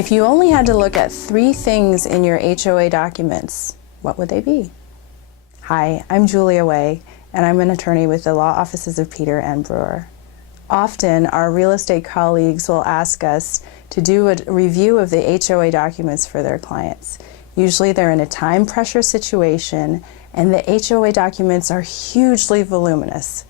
If you only had to look at 3 things in your HOA documents, what would they be? Hi, I'm Julia Way, and I'm an attorney with the law offices of Peter and Brewer. Often, our real estate colleagues will ask us to do a review of the HOA documents for their clients. Usually they're in a time pressure situation, and the HOA documents are hugely voluminous.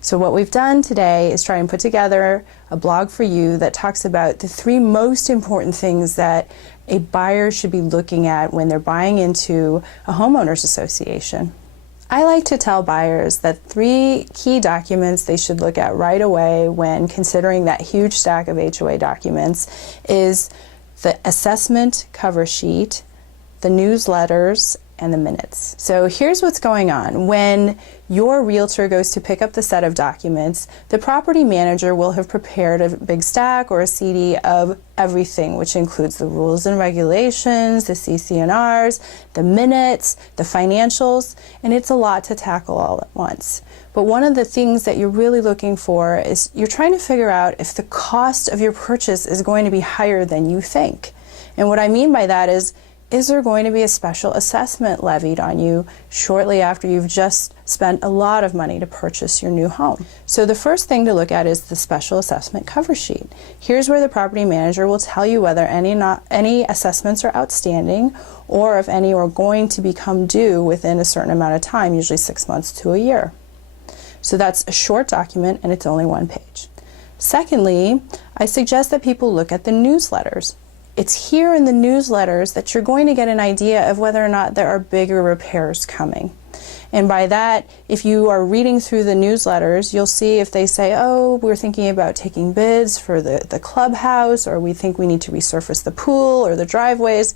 So what we've done today is try and put together a blog for you that talks about the 3 most important things that a buyer should be looking at when they're buying into a homeowners association. I like to tell buyers that 3 key documents they should look at right away when considering that huge stack of HOA documents is the assessment cover sheet, the newsletters, and the minutes. So here's what's going on. When your realtor goes to pick up the set of documents, the property manager will have prepared a big stack or a CD of everything, which includes the rules and regulations, the CC&Rs, the minutes, the financials, and it's a lot to tackle all at once. But one of the things that you're really looking for is you're trying to figure out if the cost of your purchase is going to be higher than you think. And what I mean by that is there going to be a special assessment levied on you shortly after you've just spent a lot of money to purchase your new home? So the first thing to look at is the special assessment cover sheet. Here's where the property manager will tell you whether any assessments are outstanding or if any are going to become due within a certain amount of time, usually 6 months to a year. So that's a short document and it's only 1 page. Secondly, I suggest that people look at the newsletters. It's here in the newsletters that you're going to get an idea of whether or not there are bigger repairs coming. And by that, if you are reading through the newsletters, you'll see if they say, oh, we're thinking about taking bids for the clubhouse, or we think we need to resurface the pool or the driveways.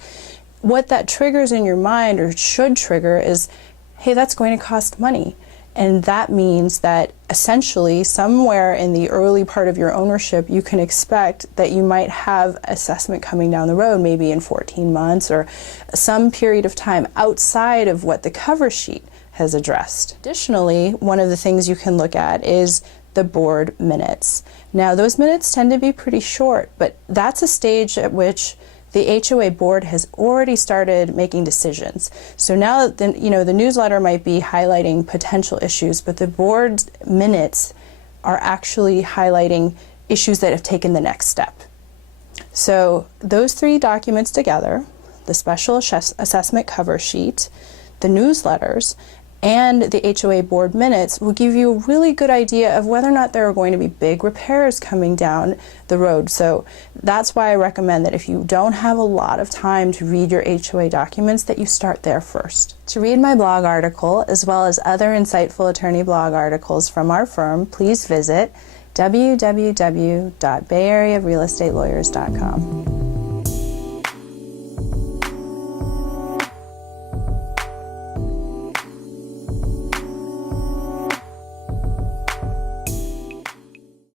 What that triggers in your mind, or should trigger, is, hey, that's going to cost money. And that means that essentially somewhere in the early part of your ownership, you can expect that you might have assessment coming down the road, maybe in 14 months or some period of time outside of what the cover sheet has addressed. Additionally, one of the things you can look at is the board minutes. Now, those minutes tend to be pretty short, but that's a stage at which the HOA board has already started making decisions. So now the newsletter might be highlighting potential issues, but the board minutes are actually highlighting issues that have taken the next step. So those 3 documents together, the special assessment cover sheet, the newsletters, and the HOA board minutes will give you a really good idea of whether or not there are going to be big repairs coming down the road. So that's why I recommend that if you don't have a lot of time to read your HOA documents, that you start there first. To read my blog article, as well as other insightful attorney blog articles from our firm, please visit www.bayarearealestatelawyers.com.